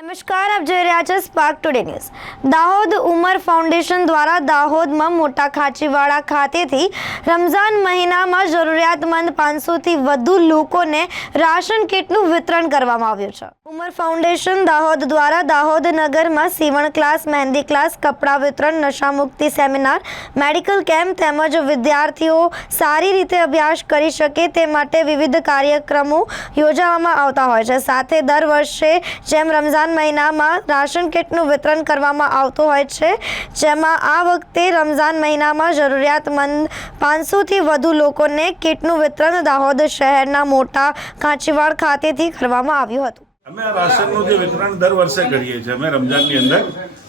નમસ્કાર, આપ જોઈ રહ્યા છો સ્પાર્ક ટુડે ન્યૂઝ। દાહોદ ઉમર ફાઉન્ડેશન દ્વારા દાહોદમાં મોટા ખાંચીવાડા ખાતેથી રમઝાન મહિનામાં જરૂરિયાતમંદ 500થી વધુ લોકોને રાશન કીટનું વિતરણ કરવામાં આવ્યું છે। ઉમર ફાઉન્ડેશન દાહોદ દ્વારા દાહોદ નગરમાં સીવણ ક્લાસ, મહેંદી ક્લાસ, કપડા વિતરણ, નશામુક્તિ સેમિનાર, મેડિકલ કેમ્પ તેમજ વિદ્યાર્થીઓ સારી રીતે અભ્યાસ કરી શકે તે માટે વિવિધ કાર્યક્રમો યોજવામાં આવતા હોય છે। સાથે દર વર્ષે જેમ રમઝાન મહિનામાં રાશન કીટનું વિતરણ કરવામાં આવતું હોય છે, જેમાં આ વખતે રમઝાન મહિનામાં જરૂરિયાતમંદ 500થી વધુ લોકોને કીટનું વિતરણ દાહોદ શહેરના મોટા ખાંચીવાડ ખાતેથી કરવામાં આવ્યું હતું। અમે આ રાશનનું જે વિતરણ દર વર્ષે કરીએ છીએ અમે રમઝાનની અંદર,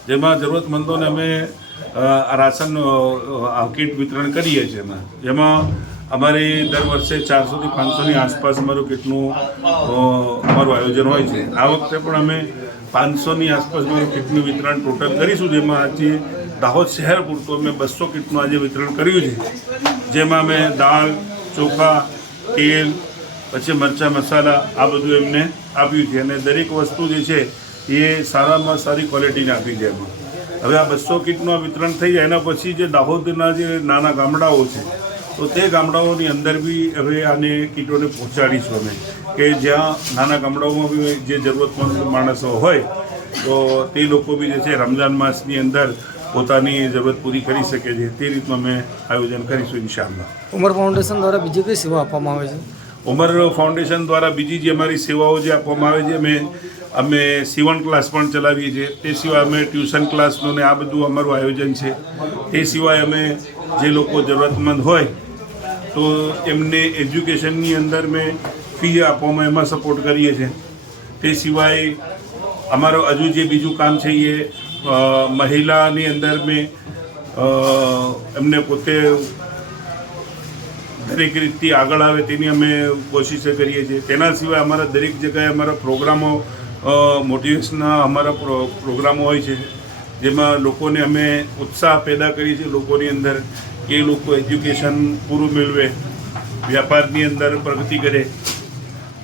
જેમાં જરૂરતમંદોને અમે આ રાશન કીટ વિતરણ કરીએ છીએ। જેમાં અમારી દર વર્ષે 400થી 500ની આસપાસ અમારું કીટનું અમારું આયોજન હોય છે। આ વખતે પણ અમે 500ની આસપાસ અમારું કીટનું વિતરણ ટોટલ કરીશું, જેમાં આજે દાહોદ શહેર પૂરતું અમે 200 કીટનું આજે વિતરણ કર્યું છે। જેમાં અમે દાળ, ચોખા, તેલ, પછી મરચાં, મસાલા આ બધું એમને આપ્યું છે અને દરેક વસ્તુ જે છે એ સારામાં સારી ક્વોલિટીને આપી છે એમાં। હવે આ 200 કીટનું વિતરણ થઈ જાય એના પછી જે દાહોદના જે નાના ગામડાઓ છે તો તે ગામડાઓની અંદર બી હવે આને કીટોને પહોંચાડીશું અમે, કે જ્યાં નાના ગામડાઓમાં બી જે જરૂરતમંદ માણસો હોય તો તે લોકો બી જે છે રમઝાન માસની અંદર પોતાની જરૂરત પૂરી કરી શકે છે। તે રીતનું અમે આયોજન કરીશું ઇન્શાઅલ્લાહ। ઉમર ફાઉન્ડેશન દ્વારા બીજી કઈ સેવા આપવામાં આવે છે? ઉમર ફાઉન્ડેશન દ્વારા બીજી જે અમારી સેવાઓ જે આપવામાં આવે છે, અમે સીવણ ક્લાસ પણ ચલાવીએ છીએ। તે સિવાય અમે ટ્યુશન ક્લાસનું ને આ બધું અમારું આયોજન છે। તે સિવાય અમે જે લોકો જરૂરતમંદ હોય તો એમને એજ્યુકેશનની અંદર મેં ફી આપવામાં એમાં સપોર્ટ કરીએ છીએ। તે સિવાય અમારો હજુ જે બીજું કામ છે એ મહિલાની અંદર મેં એમને પોતે દરેક રીતથી આગળ આવે તેની અમે કોશિશ કરીએ છીએ। તેના સિવાય અમારા દરેક જગ્યાએ અમારા પ્રોગ્રામો મોટિવેશનના અમારા પ્રોગ્રામો હોય છે, જેમાં લોકોને અમે ઉત્સાહ પેદા કરીએ છીએ લોકોની અંદર, કે લોકો એજ્યુકેશન પૂરું મેળવે, વ્યાપારની અંદર પ્રગતિ કરે।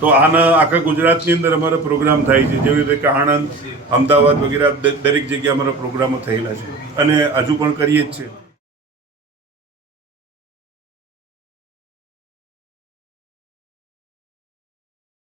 તો આના આખા ગુજરાતની અંદર અમારા પ્રોગ્રામ થાય છે, જેવી રીતે કે આણંદ, અમદાવાદ વગેરે દરેક જગ્યાએ અમારા પ્રોગ્રામો થયેલા છે અને હજુ પણ કરીએ જ છે।